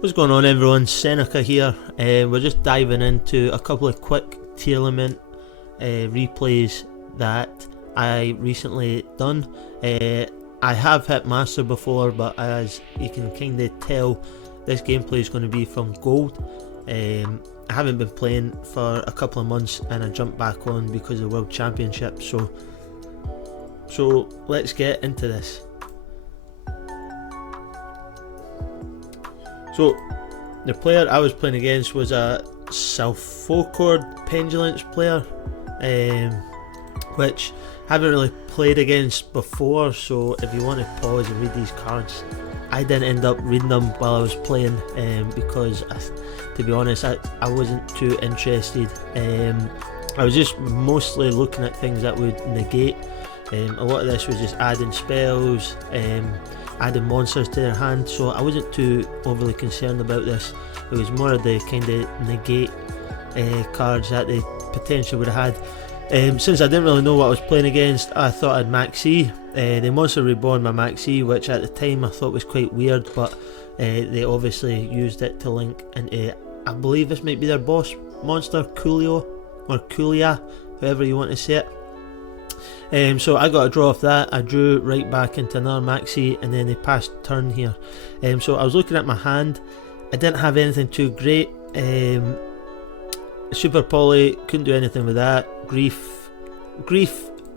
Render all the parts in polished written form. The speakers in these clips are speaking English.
What's going on everyone, Seneca here. We're just diving into a couple of quick Tearlament replays that I recently done. I have hit Master before, but as you can kind of tell, this gameplay is going to be from Gold. I haven't been playing for a couple of months and I jumped back on because of the World Championship, so let's get into this. So the player I was playing against was a Self-4-Chord Pendulence player, which I haven't really played against before, so if you want to pause and read these cards, I didn't end up reading them while I was playing because to be honest I wasn't too interested. I was just mostly looking at things that would negate. A lot of this was just adding spells, adding monsters to their hand, so I wasn't too overly concerned about this. It was more of the kind of negate cards that they potentially would have had. Since I didn't really know what I was playing against, I thought I'd Maxi. They Monster Reborn my Maxi, which at the time I thought was quite weird, but they obviously used it to link into, I believe this might be their boss monster, Coolio, or Coolia, however you want to say it. So I got a draw off that. I drew right back into another Maxi, and then they passed turn here. So I was looking at my hand. I didn't have anything too great. Super Poly, couldn't do anything with that. Grief,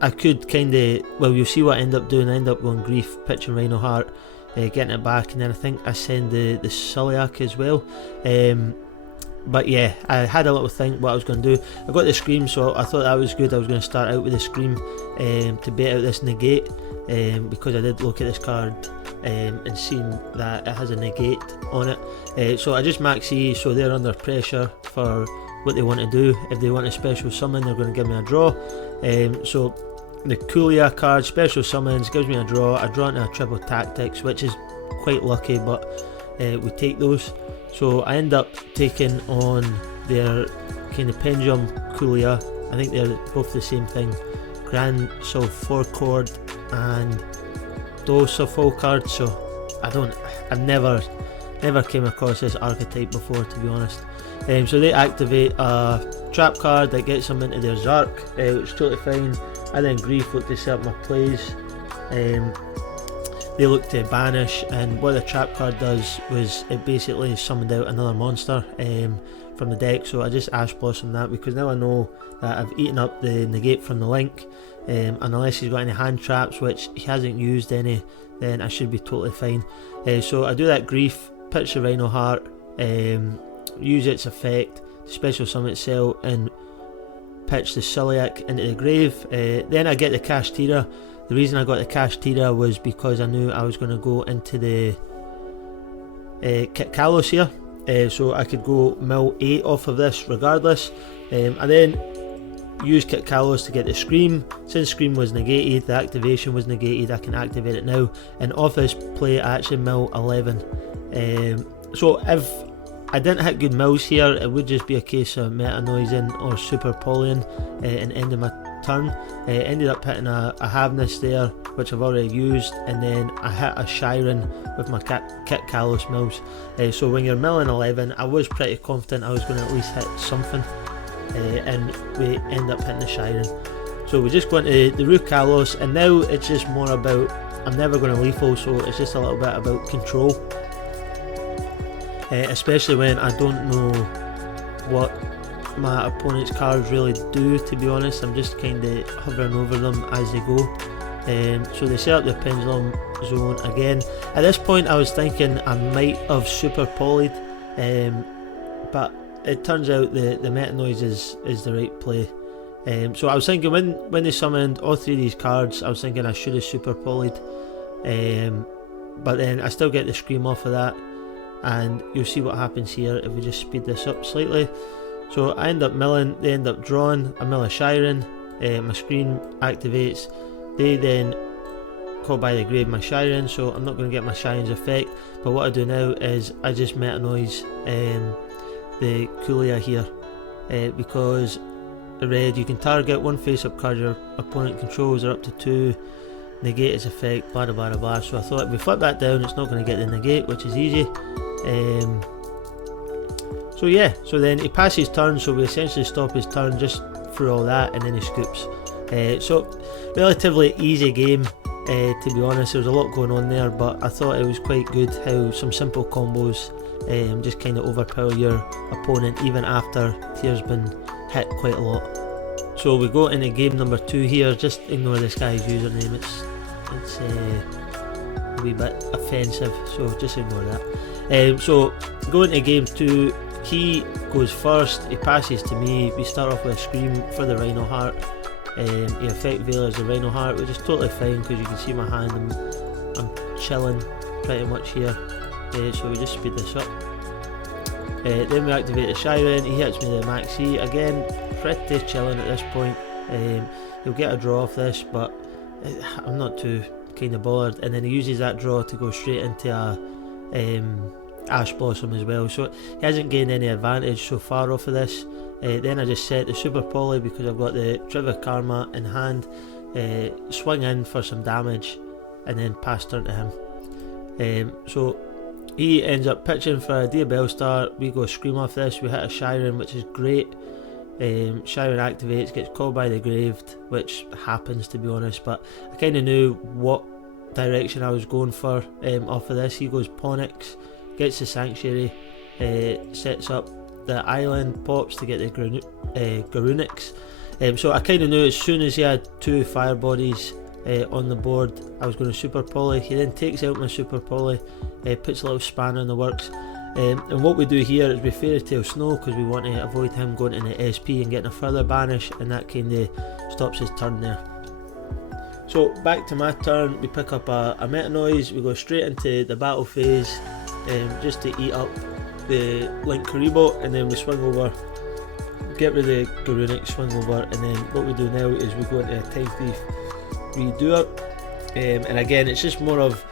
I could kind of, well, you'll see what I end up doing. I end up going Grief, pitching Rhino Heart, getting it back, and then I think I send the Celiac as well. But yeah, I had a little think what I was going to do. I got the Scream, so I thought that was good. I was going to start out with the Scream to bait out this negate, because I did look at this card and seen that it has a negate on it. So I just Maxi, so they're under pressure for what they want to do. If they want a special summon, they're going to give me a draw. So the Coolia card, special summons, gives me a draw. I draw into a triple tactics, which is quite lucky, but we take those. So I end up taking on their kind of Pendulum Coolia. I think they're both the same thing. Grand Self-4-Chord and those of full cards. So I've never came across this archetype before, to be honest. So they activate a trap card that gets them into their Zark, which is totally fine. I then Grief look to set up my plays. They look to banish, and what the trap card does was it basically summoned out another monster from the deck, so I just Ash Blossom that, because now I know that I've eaten up the negate from the link, and unless he's got any hand traps, which he hasn't used any, then I should be totally fine. So I do that Grief, pitch the Rhino Heart, use its effect, special summon itself, and pitch the Celiac into the grave. Then I get the Kashtira. The reason I got the Kashtira was because I knew I was going to go into the Kit Kalos here, so I could go mill 8 off of this regardless. I then use Kit Kalos to get the Scream. Since Scream was negated, the activation was negated, I can activate it now, and off this play I actually mill 11. So if I didn't hit good mills here, it would just be a case of Meta Noising or Super Polying and ending my turn. Ended up hitting a Havness there, which I've already used, and then I hit a Shiren with my Kit Kalos mills. So when you're milling 11, I was pretty confident I was going to at least hit something, and we end up hitting the Shiren. So we just go into the Rook Kalos, and now it's just more about, I'm never going to lethal, so it's just a little bit about control. Especially when I don't know what my opponent's cards really do, to be honest. I'm just kind of hovering over them as they go. So they set up the Pendulum Zone again. At this point I was thinking I might have Super Polyed, but it turns out the Meta Noise is the right play. So I was thinking when they summoned all 3 of these cards, I was thinking I should have Super Polyed, but then I still get the Scream off of that, and you'll see what happens here if we just speed this up slightly. So I end up milling, they end up drawing, I mill a Shiren, my Scream activates, they then call by the grave my Shiren, so I'm not going to get my Shiren's effect, but what I do now is I just Meta Noise the Coolia here, because the red, you can target one face up card your opponent controls or up to 2, negate its effect, blah blah blah blah. So I thought if we flip that down, it's not going to get the negate, which is easy. So yeah, so then he passes turn, so we essentially stop his turn just through all that, and then he scoops. So relatively easy game, to be honest. There was a lot going on there, but I thought it was quite good how some simple combos just kind of overpower your opponent even after Tear's been hit quite a lot. So we go into game number 2 here. Just ignore this guy's username, it's a wee bit offensive, so just ignore that. So going to game 2, he goes first, he passes to me, we start off with a scream for the Rhino Heart. He effect veils the Rhino Heart, which is totally fine because you can see my hand, I'm chilling pretty much here. So we just speed this up. Then we activate the Shiren, he hits me the Maxi, again pretty chilling at this point. He'll get a draw off this, but I'm not too kind of bothered, and then he uses that draw to go straight into a Ash Blossom as well, so he hasn't gained any advantage so far off of this. Then I just set the Super Poly because I've got the Trivia Karma in hand, swing in for some damage, and then pass turn to him. So he ends up pitching for a Diabell Star, we go Scream off this, we hit a Shiren, which is great. Shiren activates, gets called by the Graved, which happens, to be honest, but I kind of knew what direction I was going for off of this. He goes Ponix, gets the Sanctuary, sets up the island, pops to get the Garunix. So I kind of knew as soon as he had 2 fire bodies on the board I was going to Super Poly. He then takes out my Super Poly, puts a little spanner in the works. And what we do here is we Fairy Tail Snow because we want to avoid him going into SP and getting a further banish, and that kind of stops his turn there. So back to my turn, we pick up a Meta Noise, we go straight into the battle phase just to eat up the Link Karibo, and then we swing over, get rid of the Garunix, swing over, and then what we do now is we go into a Time Thief Redoer. And again, it's just more of,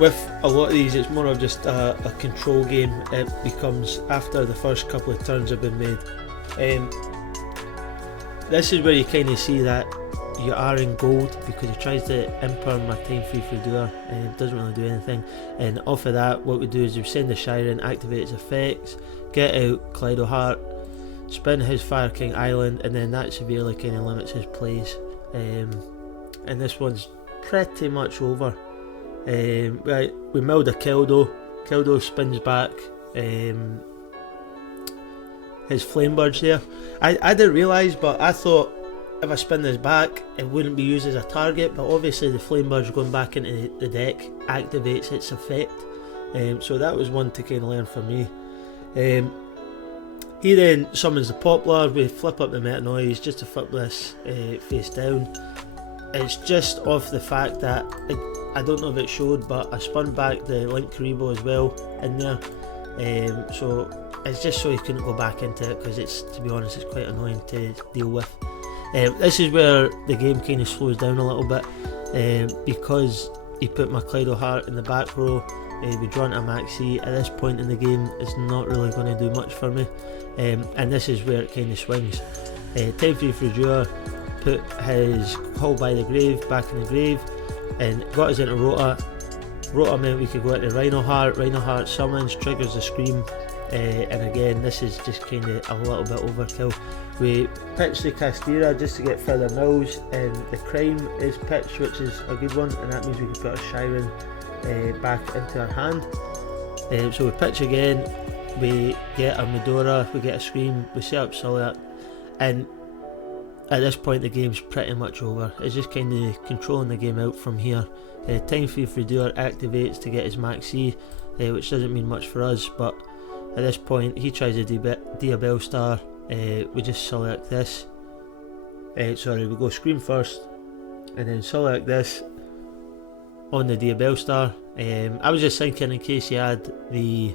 with a lot of these, it's more of just a control game. It becomes after the first couple of turns have been made. This is where you kind of see that you are in gold because he tries to imperm my Time Thief Redoer and it doesn't really do anything. And off of that, what we do is we send the Shiren, activate its effects, get out Kaleido Heart, spin his Fire King Island, and then that severely kind of limits his plays. And this one's pretty much over. Right, we milled a Keldo spins back his Flame Burge there. I didn't realise, but I thought if I spin this back it wouldn't be used as a target, but obviously the Flame Burge going back into the deck activates its effect. So that was one to kind of learn from me. He then summons the Poplar, we flip up the Meta Noise just to flip this face down. It's just off the fact that I don't know if it showed, but I spun back the Link Karibo as well in there, so it's just so you couldn't go back into it because it's, to be honest, it's quite annoying to deal with. This is where the game kind of slows down a little bit because he put my Kaleido Heart in the back row. We draw into a Maxi. At this point in the game it's not really going to do much for me, and this is where it kind of swings. Time Thief Redoer put his Call by the Grave back in the grave and got us into Rota. Rota meant we could go into Rhino Heart. Rhino Heart summons, triggers the Scream, and again this is just kind of a little bit overkill. We pitch the Castira just to get further mills, and the Crime is pitched, which is a good one, and that means we can put a Shiren back into our hand. So we pitch again, we get a Medora, we get a Scream, we set up Soliak, and at this point the game's pretty much over. It's just kind of controlling the game out from here. Time Thief Redoer activates to get his Maxi, which doesn't mean much for us, but at this point he tries a Diabell Star. We just select this, sorry, we go Scream first and then select this on the Diabell Star. I was just thinking in case you had the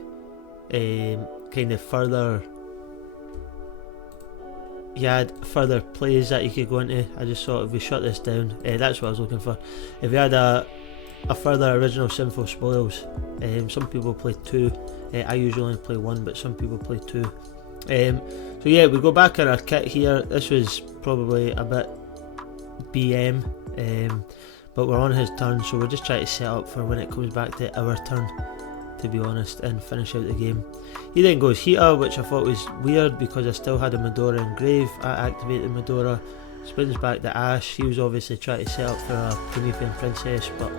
kind of further plays that you could go into. I just thought if we shut this down, that's what I was looking for. If you had a further original Sinful Spoils, some people play 2, I usually only play 1, but some people play 2. So yeah, we go back in our kit here. This was probably a bit BM, but we're on his turn, so we're just trying to set up for when it comes back to our turn to be honest, and finish out the game. He then goes Heater, which I thought was weird because I still had a Medora in grave. I activated Medora, spins back the Ash. He was obviously trying to set up for a Promethean Princess, but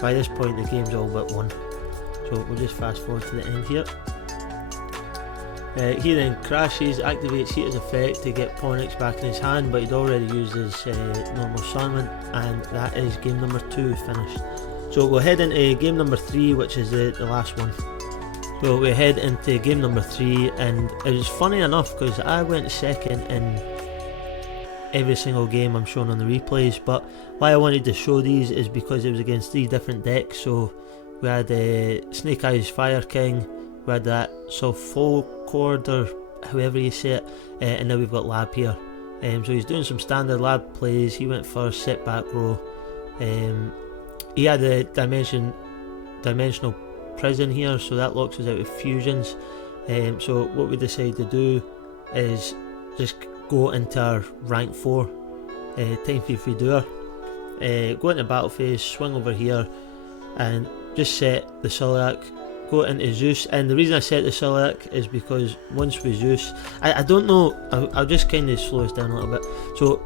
by this point the game's all but won. So we'll just fast forward to the end here. He then crashes, activates Heater's effect to get Ponix back in his hand, but he'd already used his normal summon, and that is game number 2 finished. So we'll head into game number 3, which is the last one. So we head into game number 3, and it was funny enough because I went second in every single game I'm showing on the replays, but why I wanted to show these is because it was against 3 different decks. So we had Snake Eyes Fire King, we had that Sulfurcord or however you say it, and now we've got Lab here. So he's doing some standard Lab plays. He went first, set back row. He had a dimensional prison here, so that locks us out of fusions. So what we decided to do is just go into our rank 4 time for free doer. Go into battle phase, swing over here, and just set the Sulliac. Go into Zeus, and the reason I set the Sulliac is because once we Zeus, I don't know, I'll just kind of slow us down a little bit. So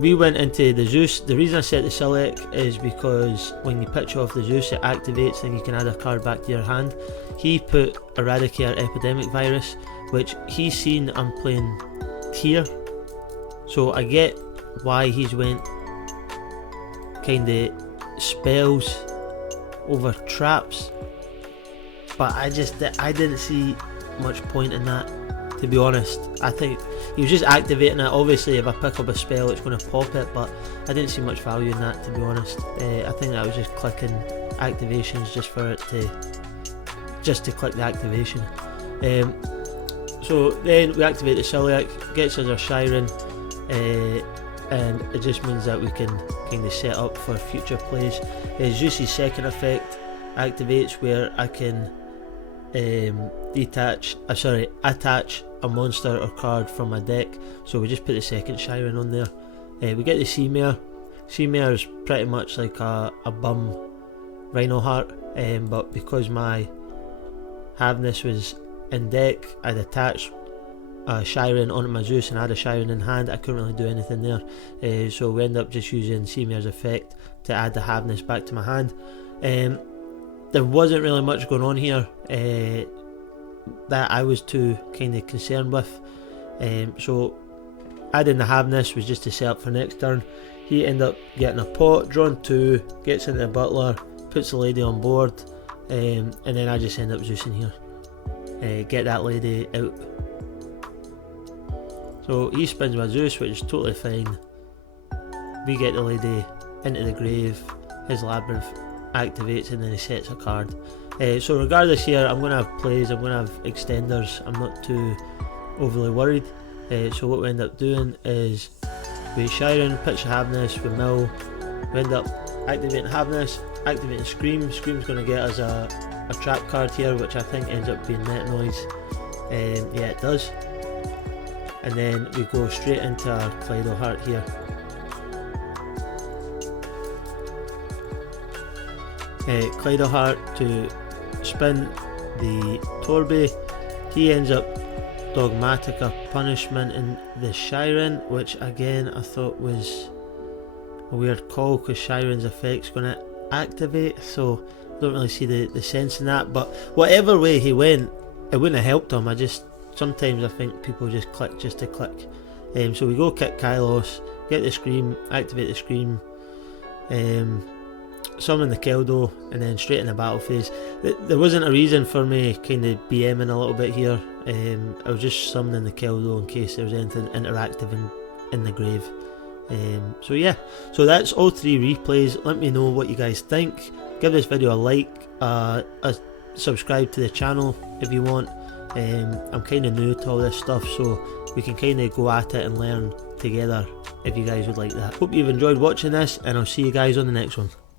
we went into the Zeus. The reason I set the Sulliac is because when you pitch off the Zeus it activates and you can add a card back to your hand. He put Eradicate Epidemic Virus, which he's seen I'm playing Tear, so I get why he's went kind of spells over traps, but I didn't see much point in that, to be honest. I think he was just activating it. Obviously if I pick up a spell it's going to pop it, but I didn't see much value in that, to be honest. I think that was just clicking activations just for it to click the activation. So then we activate the Sulliac, gets us our Shiren, and it just means that we can kind of set up for future plays. Zeus's second effect activates where I can attach a monster or card from my deck. So we just put the second Shiren on there. We get the Seamare. Seamare is pretty much like a bum Rhino Heart, but because my Havness was in deck, I'd attach a Shiren onto my Zeus and I had a Shiren in hand. I couldn't really do anything there, so we end up just using Seamare's effect to add the Havness back to my hand. There wasn't really much going on here that I was too kind of concerned with, so adding the Havness was just to set up for next turn. He ended up getting a pot, drawn 2, gets into the Butler, puts the lady on board, and then I just end up Zeusing here. Get that lady out. So he spins my Zeus, which is totally fine. We get the lady into the grave, his Labyrinth activates, and then he sets a card. So regardless here, I'm going to have plays, I'm going to have extenders, I'm not too overly worried. So what we end up doing is we Shiren, pitch a Havness, we mill, we end up activating Havness, activating Scream. Scream's going to get us a trap card here, which I think ends up being Net Noise. Yeah, it does. And then we go straight into our Kaleido Heart here. Kaleido Heart to spin the Torbe. He ends up Dogmatica Punishment in the Shiren, which again I thought was a weird call because Shiren's effect's going to activate, so I don't really see the sense in that. But whatever way he went, it wouldn't have helped him. Sometimes I think people just click just to click. So we go kick Kylos, get the Scream, activate the Scream, summon the Keldo, and then straight in the battle phase. There wasn't a reason for me kind of BMing a little bit here. I was just summoning the Keldo in case there was anything interactive in the grave. So yeah, so that's all 3 replays. Let me know what you guys think. Give this video a like, subscribe to the channel if you want. I'm kind of new to all this stuff, so we can kind of go at it and learn together if you guys would like that. Hope you've enjoyed watching this, and I'll see you guys on the next one.